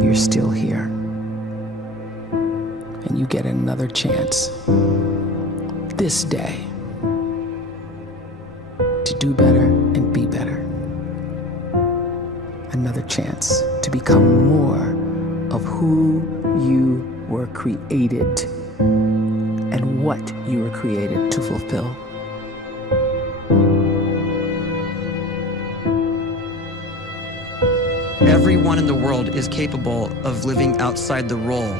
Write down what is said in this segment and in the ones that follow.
you're still here. And you get another chance this day to do better and be better. Another chance to become more of who you were created and what you were created to fulfill. Everyone in the world is capable of living outside the role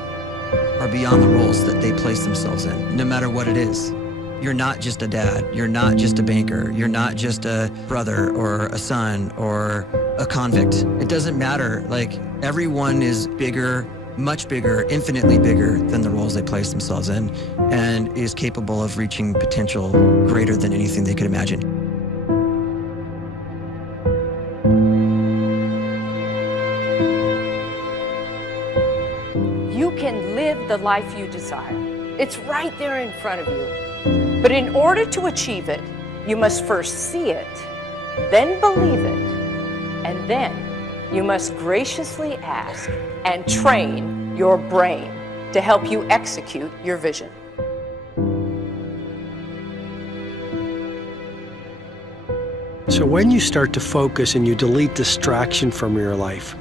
or beyond the roles that they place themselves in, no matter what it is. You're not just a dad, you're not just a banker, you're not just a brother or a son or a convict. It doesn't matter. Like, everyone is bigger, much bigger, infinitely bigger than the roles they place themselves in, and is capable of reaching potential greater than anything they could imagine. You can live the life you desire. It's right there in front of you. But in order to achieve it, you must first see it, then believe it, and then you must graciously ask and train your brain to help you execute your vision. So when you start to focus and you delete distraction from your life,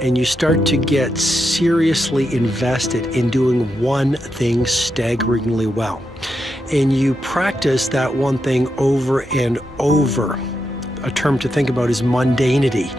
and you start to get seriously invested in doing one thing staggeringly well, and you practice that one thing over and over, a term to think about is mundanity.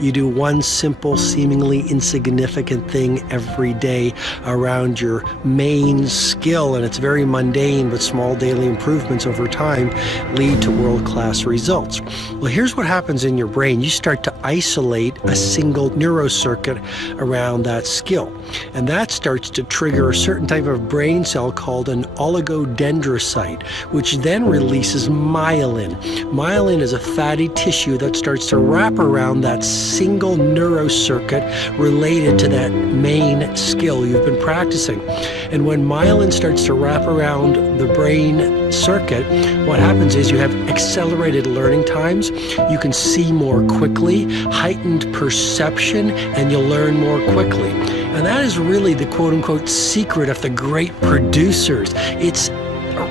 You do one simple, seemingly insignificant thing every day around your main skill, and it's very mundane, but small daily improvements over time lead to world-class results. Well, here's what happens in your brain. You start to isolate a single neurocircuit around that skill, and that starts to trigger a certain type of brain cell called an oligodendrocyte, which then releases myelin. Myelin is a fatty tissue that starts to wrap around that single neurocircuit related to that main skill you've been practicing. And when myelin starts to wrap around the brain circuit, what happens is you have accelerated learning times, you can see more quickly, heightened perception, and you'll learn more quickly. And that is really the quote-unquote secret of the great producers. It's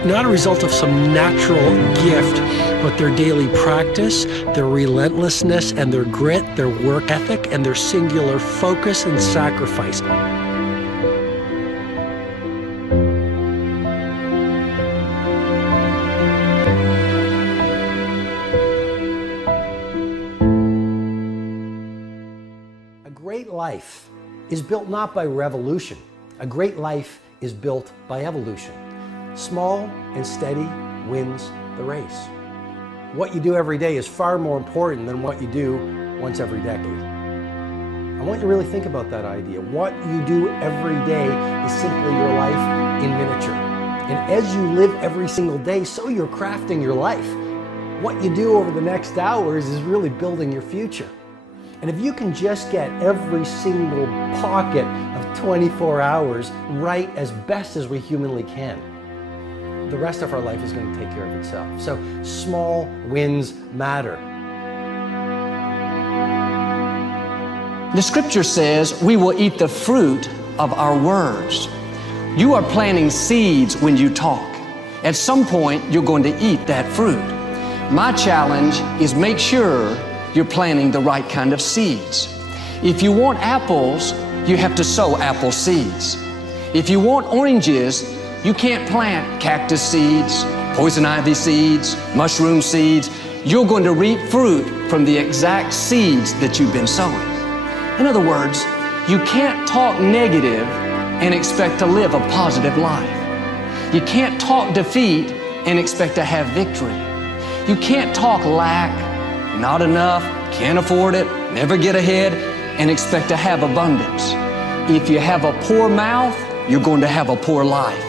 not a result of some natural gift, but their daily practice, their relentlessness and their grit, their work ethic, and their singular focus and sacrifice. A great life is built not by revolution. A great life is built by evolution. Small and steady wins the race. What you do every day is far more important than what you do once every decade. I want you to really think about that idea. What you do every day is simply your life in miniature. And as you live every single day, so you're crafting your life. What you do over the next hours is really building your future. And if you can just get every single pocket of 24 hours right as best as we humanly can, the rest of our life is going to take care of itself. So small wins matter. The scripture says we will eat the fruit of our words. You are planting seeds when you talk. At some point, you're going to eat that fruit. My challenge is make sure you're planting the right kind of seeds. If you want apples, you have to sow apple seeds. If you want oranges, you can't plant cactus seeds, poison ivy seeds, mushroom seeds. You're going to reap fruit from the exact seeds that you've been sowing. In other words, you can't talk negative and expect to live a positive life. You can't talk defeat and expect to have victory. You can't talk lack, not enough, can't afford it, never get ahead, and expect to have abundance. If you have a poor mouth, you're going to have a poor life.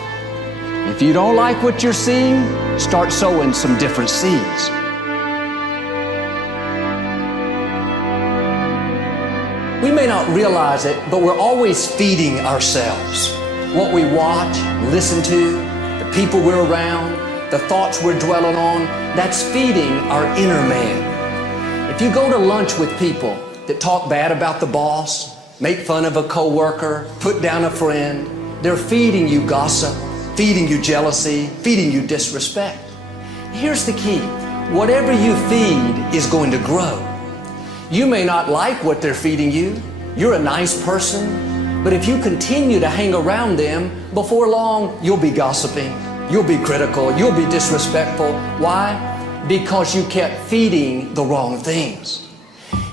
If you don't like what you're seeing, start sowing some different seeds. We may not realize it, but we're always feeding ourselves. What we watch, listen to, the people we're around, the thoughts we're dwelling on, that's feeding our inner man. If you go to lunch with people that talk bad about the boss, make fun of a coworker, put down a friend. They're feeding you gossip, feeding you jealousy, feeding you disrespect. Here's the key. Whatever you feed is going to grow. You may not like what they're feeding you. You're a nice person. But if you continue to hang around them, before long, you'll be gossiping. You'll be critical. You'll be disrespectful. Why? Because you kept feeding the wrong things.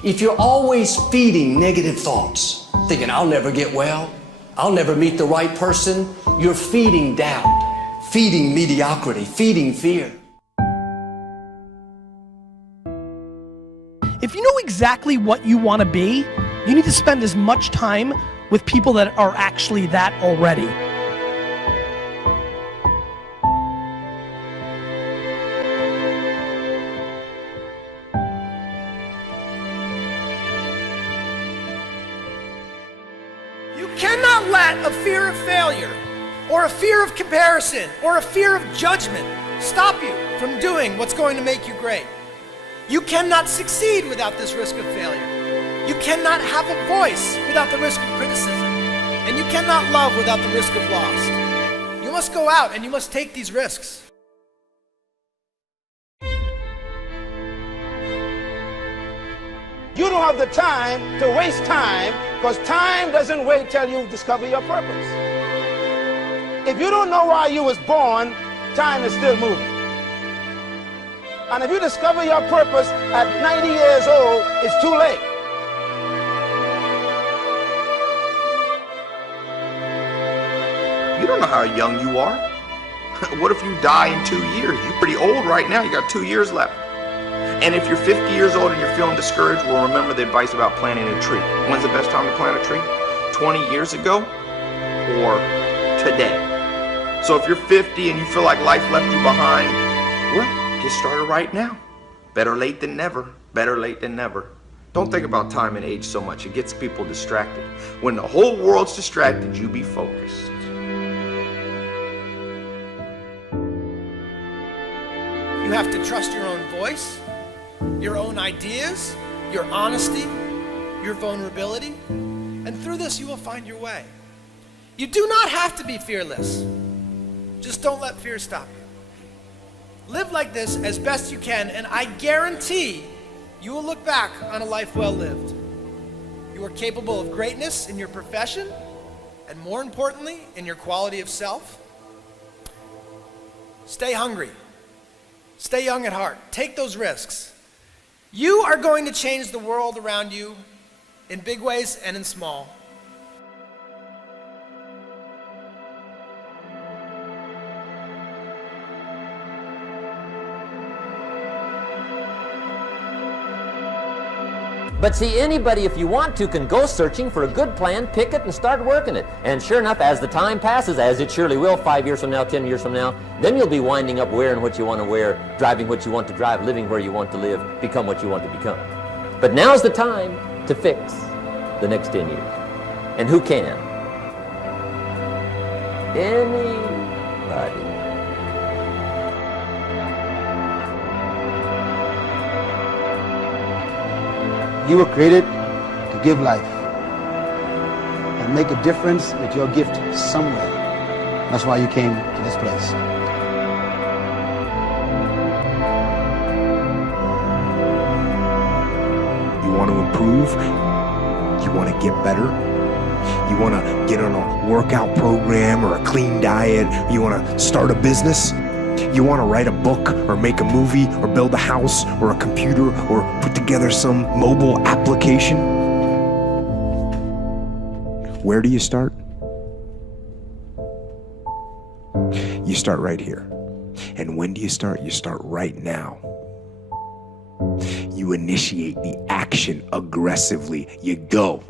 If you're always feeding negative thoughts, thinking, I'll never get well, I'll never meet the right person, you're feeding doubt, feeding mediocrity, feeding fear. If you know exactly what you want to be, you need to spend as much time with people that are actually that already. You cannot let a fear of failure, or a fear of comparison, or a fear of judgment stop you from doing what's going to make you great. You cannot succeed without this risk of failure. You cannot have a voice without the risk of criticism. And you cannot love without the risk of loss. You must go out and you must take these risks. You don't have the time to waste time, because time doesn't wait till you discover your purpose. If you don't know why you was born, time is still moving. And if you discover your purpose at 90 years old, it's too late. You don't know how young you are. What if you die in 2 years? You're pretty old right now. You got 2 years left. And if you're 50 years old and you're feeling discouraged, well, remember the advice about planting a tree. When's the best time to plant a tree? 20 years ago or today? So if you're 50 and you feel like life left you behind, well, get started right now. Better late than never. Better late than never. Don't think about time and age so much. It gets people distracted. When the whole world's distracted, you be focused. You have to trust your own voice, your own ideas, your honesty, your vulnerability, and through this you will find your way. You do not have to be fearless. Just don't let fear stop you. Live like this as best you can, and I guarantee you will look back on a life well lived. You are capable of greatness in your profession, and more importantly, in your quality of self. Stay hungry. Stay young at heart. Take those risks. You are going to change the world around you in big ways and in small. But see, anybody, if you want to, can go searching for a good plan, pick it, and start working it. And sure enough, as the time passes, as it surely will, 5 years from now, 10 years from now, then you'll be winding up wearing what you want to wear, driving what you want to drive, living where you want to live, become what you want to become. But now's the time to fix the next 10 years. And who can? Anybody. You were created to give life and make a difference with your gift somewhere. That's why you came to this place. You want to improve? You want to get better? You want to get on a workout program or a clean diet? You want to start a business? You want to write a book or make a movie or build a house or a computer or put together some mobile application? Where do you start? You start right here. And when do you start? You start right now. You initiate the action aggressively. You go.